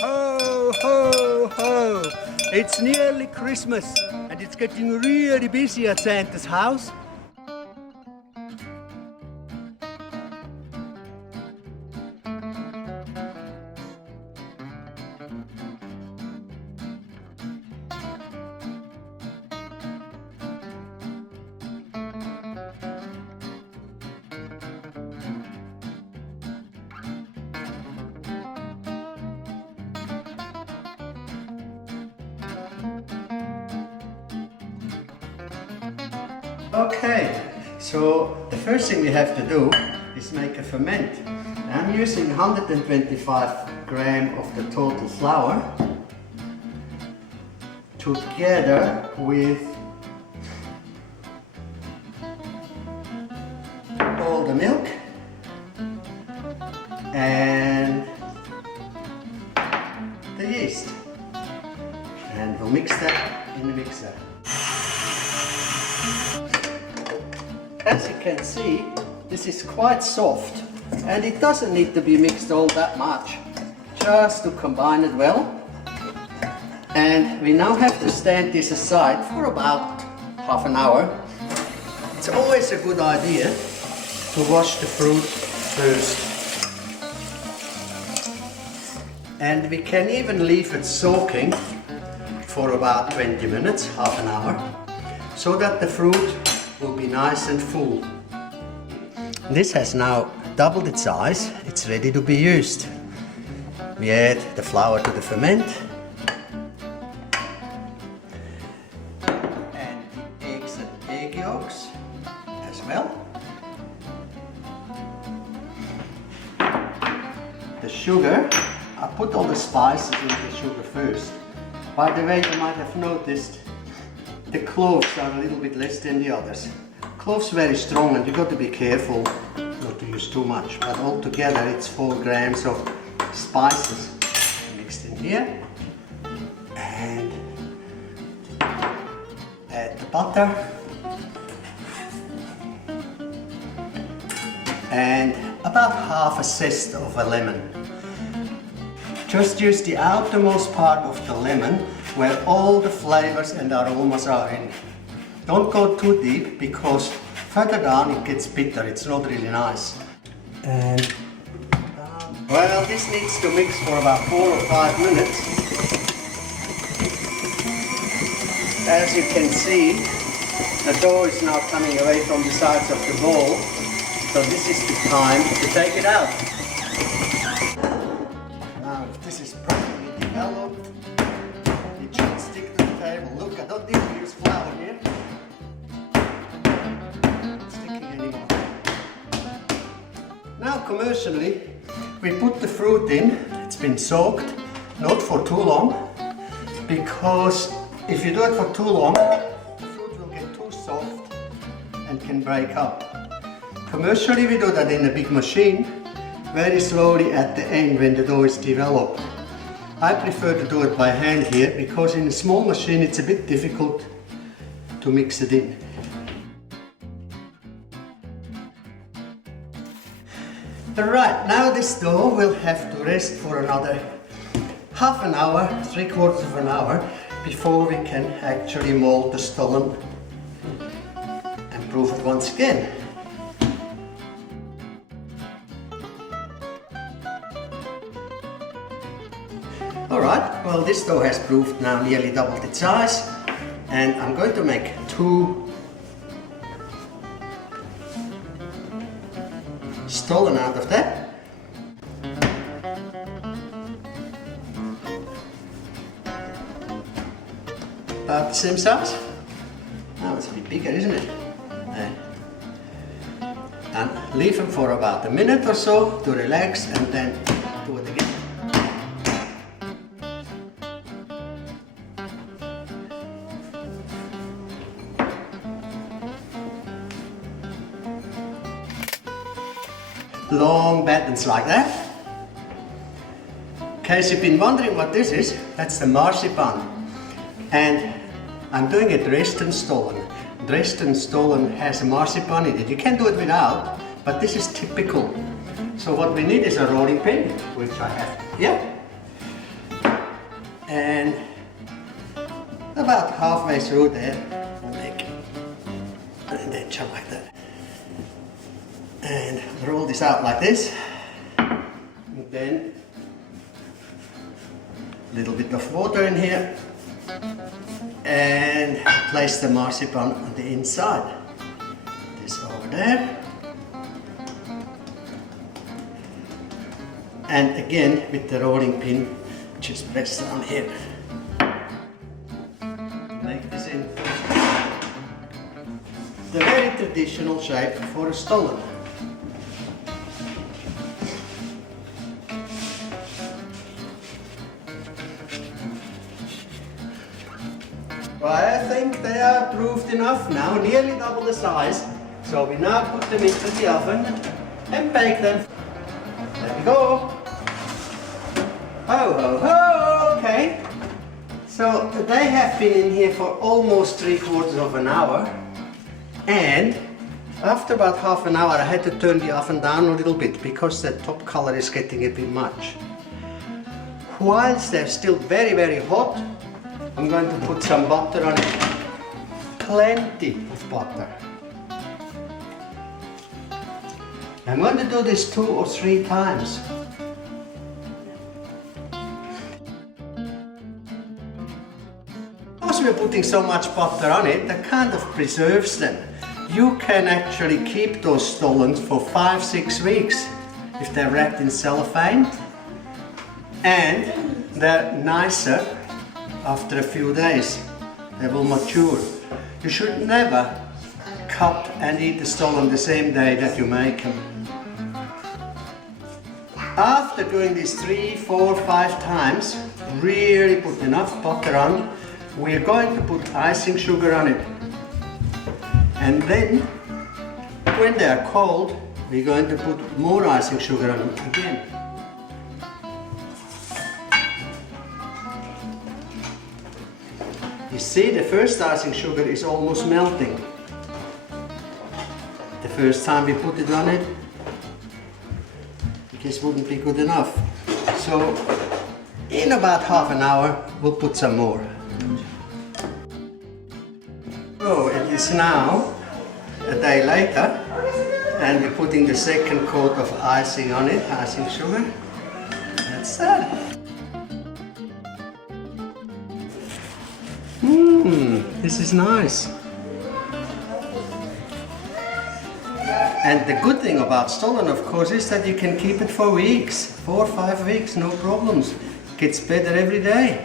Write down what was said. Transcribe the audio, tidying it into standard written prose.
Ho, ho, ho! It's nearly Christmas and it's getting really busy at Santa's house. Okay, so the first thing we have to do is make a ferment. I'm using 125 grams of the total flour together with all the milk and the yeast, and we'll mix that in the mixer. As you can see, this is quite soft and it doesn't need to be mixed all that much, just to combine it well. And we now have to stand this aside for about half an hour. It's always a good idea to wash the fruit first. And we can even leave it soaking for about 20 minutes, half an hour, so that the fruit will be nice and full. This has now doubled its size. It's ready to be used. We add the flour to the ferment and the eggs and egg yolks as well. The sugar, I put all the spices in the sugar first. By the way, you might have noticed the cloves are a little bit less than the others. Cloves very strong and you got to be careful not to use too much, but altogether it's 4 grams of spices mixed in here. And add the butter and about half a zest of a lemon. Just use the outermost part of the lemon where all the flavors and aromas are in. Don't go too deep because further down it gets bitter, it's not really nice. And well, this needs to mix for about 4 or 5 minutes. As you can see, the dough is now coming away from the sides of the bowl, so this is the time to take it out. Now if this is properly developed, it should stick to the table. Look, I don't need to use flour here. Not sticking anymore. Now commercially, we put the fruit in. It's been soaked, not for too long, because if you do it for too long, the fruit will get too soft and can break up. Commercially, we do that in a big machine, very slowly at the end when the dough is developed. I prefer to do it by hand here because in a small machine it's a bit difficult to mix it in. Alright, now this dough will have to rest for another half an hour, 3/4 of an hour before we can actually mold the stollen and proof it once again. Alright, well this dough has proved now nearly doubled its size, and I'm going to make 2 stollen out of that. About the same size. Now it's a bit bigger, isn't it? And leave them for about a minute or so to relax and then do it again. Long battens like that. In case you've been wondering what this is, that's the marzipan. And I'm doing a Dresden Stollen. Dresden Stollen has a marzipan in it. You can do it without, but this is typical So what we need is a rolling pin, which I have here. And about halfway through there, we'll make an indentation like that. And roll this out like this. And then a little bit of water in here. And place the marzipan on the inside. This over there. And again, with the rolling pin, just press down here. Make this in the very traditional shape for a stollen. Well, I think they are approved enough now, nearly double the size. So we now put them into the oven and bake them. There we go. Ho ho ho, okay. So they have been in here for almost 3/4 of an hour. And after about half an hour I had to turn the oven down a little bit because the top color is getting a bit much. Whilst they're still very, very hot, I'm going to put some butter on it. Plenty of butter. I'm going to do this 2 or 3 times. Because we're putting so much butter on it, that kind of preserves them. You can actually keep those stollens for 5-6 weeks if they're wrapped in cellophane, and they're nicer after a few days. They will mature. You should never cut and eat the stollen the same day that you make them. After doing this 3, 4, 5 times, really put enough butter on, we're going to put icing sugar on it. And then, when they are cold, we're going to put more icing sugar on them again. You see, the first icing sugar is almost melting. The first time we put it on it, this wouldn't be good enough. So, in about half an hour, we'll put some more. So, it is now a day later, and we're putting the second coat of icing on it, icing sugar. That's that. This is nice. And the good thing about stollen, of course, is that you can keep it for weeks, 4 or 5 weeks, no problems. Gets better every day.